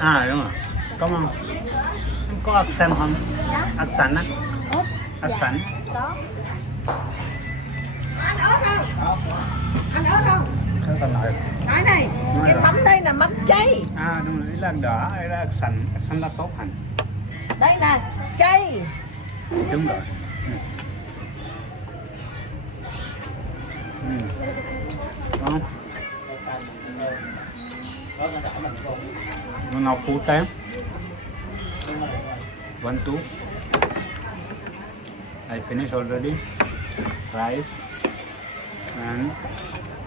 Đúng rồi. Có không? Có accent không? Accent á. ớt. Accent. Có. Anh ớt không? Anh ớt không? Cái còn lại. Cái này, Đúng cái rồi. mắm đây là mắm chay. Đúng rồi. Ý là đỏ, ý là accent. Accent là tốt hẳn. Đây là chay. Đúng rồi. Không? Now food time. 1, 2. I finished already. Rice. And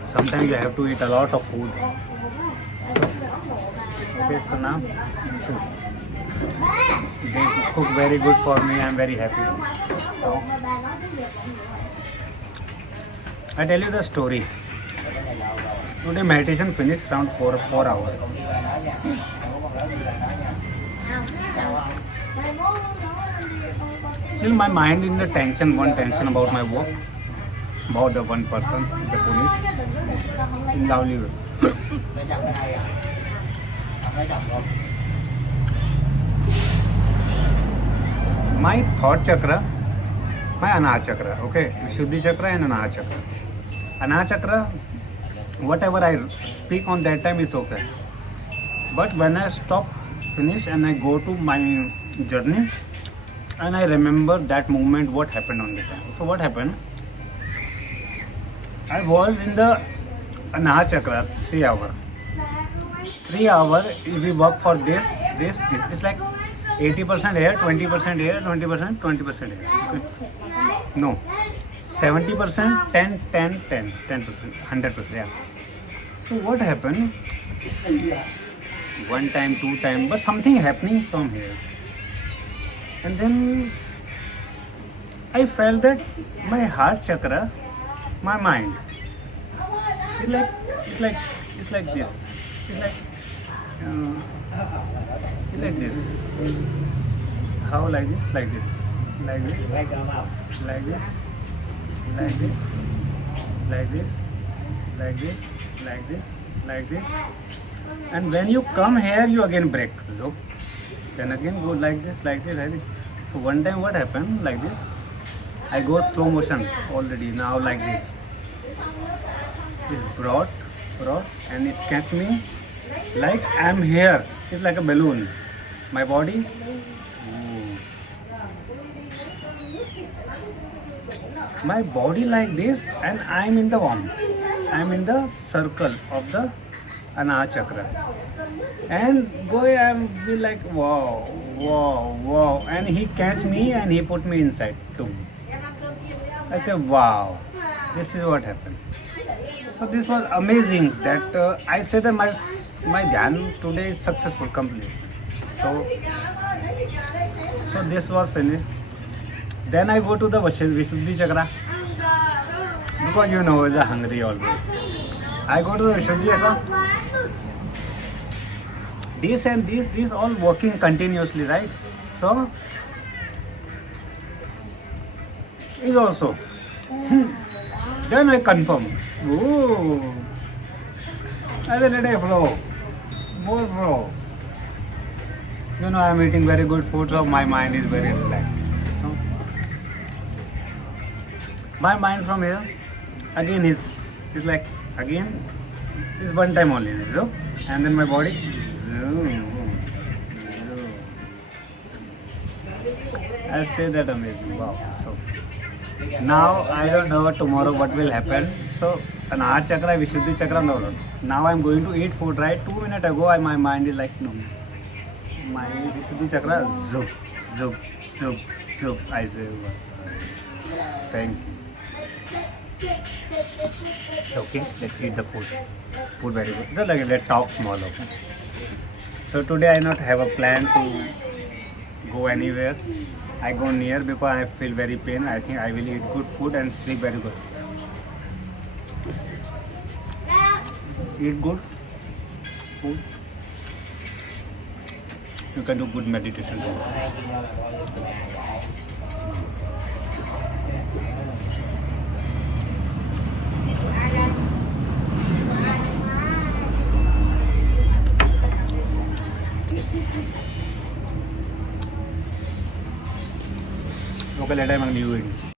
sometimes you have to eat a lot of food. Okay, so now soup. They cook very good for me. I'm very happy. So I tell you the story. Today meditation finished around 4 hours. Still my mind in the tension, one tension about my work, about the one person, the police, in Lovely. My thought chakra, my Anahata chakra, okay, Vishuddhi chakra and Anahata chakra. Anahata chakra, whatever I speak on that time is okay. But when I stop, finish and I go to my journey and I remember that moment, what happened on the time. So what happened? I was in the Anahata chakra 3 hours. 3 hours, if we work for this. It's like 80% air, 20% air, 20%, 20% air. Okay. No. 70%, 10%, 100%, yeah. So what happened? One time, 2 times, but something happening from here. And then I felt that my heart chakra, my mind, it's like this. It's like this. How like this? Like this. Like this. Like this. Like this. Like this. Like this. Like this. Like this. Like this. And when you come here, you again break. So then again go like this, like this, like this. So one time what happened? Like this. I go slow motion already now like this. It's brought, and it catch me like I'm here. It's like a balloon. My body. My body like this, and I'm in the warm. I'm in the circle of the Anahata chakra. And boy, I'm feel like wow, wow, wow. And he catch me and he put me inside too. I said, wow, this is what happened. So this was amazing that I said that my dhyan today is successful, complete. So this was finished. Then I go to the Vishuddhi chakra because you know, I'm hungry always. I go to the Vishuddhi chakra. This and this all working continuously, right? So is also. Then I confirm. Ooh. I said, let it flow. More flow. You know, I am eating very good food, so my mind is very relaxed. No? My mind from here, again is like, again, is one time only. So, and then my body. I say that amazing. Wow. So now I don't know tomorrow what will happen. So Anahata chakra, Vishuddhi chakra, no. Now I'm going to eat food, right? 2 minutes ago, my mind is like, no. My Vishuddhi chakra, zoop, zoop, zoop, zoop. I say, thank you. Okay, let's eat the food. Food very good. So like, let's talk small. Okay. So today I not have a plan to go anywhere. I go near because I feel very pain. I think I will eat good food and sleep very good. Eat good food. You can do good meditation. Okay, later I'm new video.